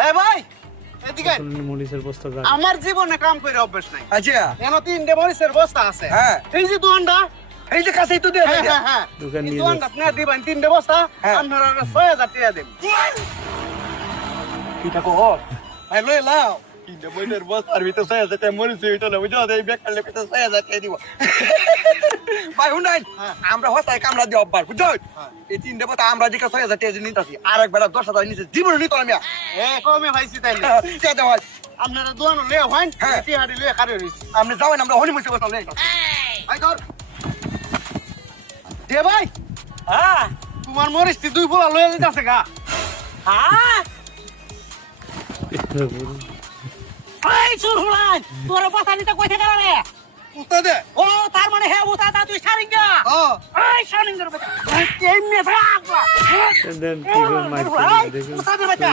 এ ভাই এদিকে মরিচের বস্তা যা আমার জীবনে কাম করে অভ্যাস নাই আচ্ছা কেন তিনটে মরিচের বস্তা আছে হ্যাঁ এই যে দোকানটা এই যে কাছেই তো দে হ্যাঁ দোকান এই নিয়ে দোকানটা আপনি দিবেন তিনটে বস্তা হ্যাঁ। আপনারা 6000 টাকা দেব কিটা কো আই লই লাও কিটা বইনের বস্তার ভিতর 6000 টাকা মরিস এটা না বুঝো এই বেকার লোকে তো 6000 টাকা দিব ভাই হুনাই আমরা হতাই কামড়া দিও অব্বার বুঝছো এই তিনটে বস্তা আমরা দিকে 6000 টাকা নিতাছি আর একবার 10000 নিচে জীবন নিত আমি এ কমে ভাইছি তাইলে চেয়ে ভাই আপনারা দোকান লয়ে হইন হ্যাঁ। টিহাড়ি লয়ে কারে রইছি আপনি যাবেন আমরা হনি মুছে বসলাম আই কর দে ভাই হ্যাঁ তোমার মরিচ দুই পোলা লয়ে যাইতাছে গা হ্যাঁ এই সুরহুলান তোর কথা নিতে কই থেকে রে উস্তাদে ও তার মানে হে উতা তুই সারিঙ্গা ও এই সারিঙ্গার বেটা কেমনে থাকবা দেন কি করে মাইক উস্তাদের বেটা